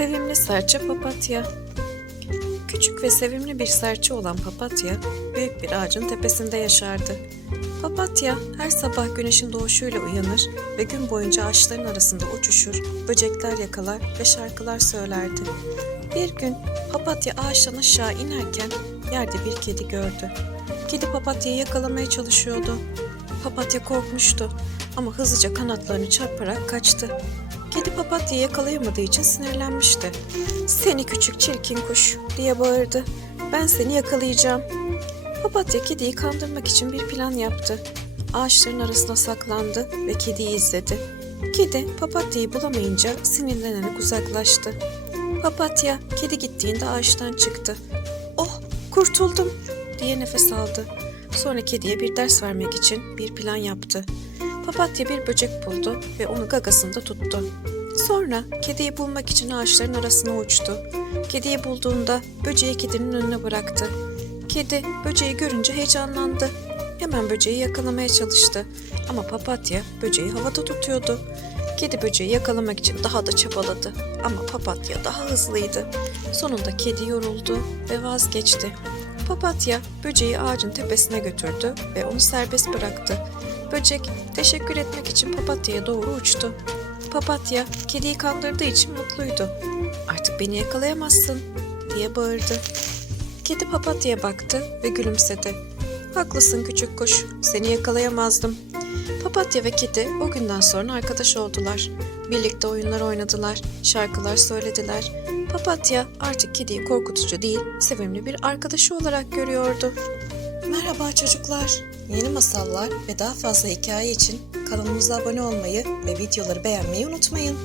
Sevimli serçe papatya. Küçük ve sevimli bir serçe olan papatya, büyük bir ağacın tepesinde yaşardı. Papatya her sabah güneşin doğuşuyla uyanır ve gün boyunca ağaçların arasında uçuşur, böcekler yakalar ve şarkılar söylerdi. Bir gün papatya ağaçtan aşağı inerken yerde bir kedi gördü. Kedi papatyayı yakalamaya çalışıyordu. Papatya korkmuştu ama hızlıca kanatlarını çarparak kaçtı. Kedi papatyayı yakalayamadığı için sinirlenmişti. Seni küçük çirkin kuş diye bağırdı. Ben seni yakalayacağım. Papatya kediyi kandırmak için bir plan yaptı. Ağaçların arasına saklandı ve kediyi izledi. Kedi papatyayı bulamayınca sinirlenerek uzaklaştı. Papatya kedi gittiğinde ağaçtan çıktı. Oh kurtuldum diye nefes aldı. Sonra kediye bir ders vermek için bir plan yaptı. Papatya bir böcek buldu ve onu gagasında tuttu. Sonra kediyi bulmak için ağaçların arasına uçtu. Kediyi bulduğunda böceği kedinin önüne bıraktı. Kedi böceği görünce heyecanlandı. Hemen böceği yakalamaya çalıştı. Ama papatya böceği havada tutuyordu. Kedi böceği yakalamak için daha da çabaladı. Ama papatya daha hızlıydı. Sonunda kedi yoruldu ve vazgeçti. Papatya böceği ağacın tepesine götürdü ve onu serbest bıraktı. Böcek teşekkür etmek için papatyaya doğru uçtu. Papatya kediyi kandırdığı için mutluydu. Artık beni yakalayamazsın diye bağırdı. Kedi papatyaya baktı ve gülümsedi. Haklısın küçük kuş, seni yakalayamazdım. Papatya ve kedi o günden sonra arkadaş oldular. Birlikte oyunlar oynadılar, şarkılar söylediler. Papatya artık kediyi korkutucu değil, sevimli bir arkadaşı olarak görüyordu. Merhaba çocuklar. Yeni masallar ve daha fazla hikaye için kanalımıza abone olmayı ve videoları beğenmeyi unutmayın.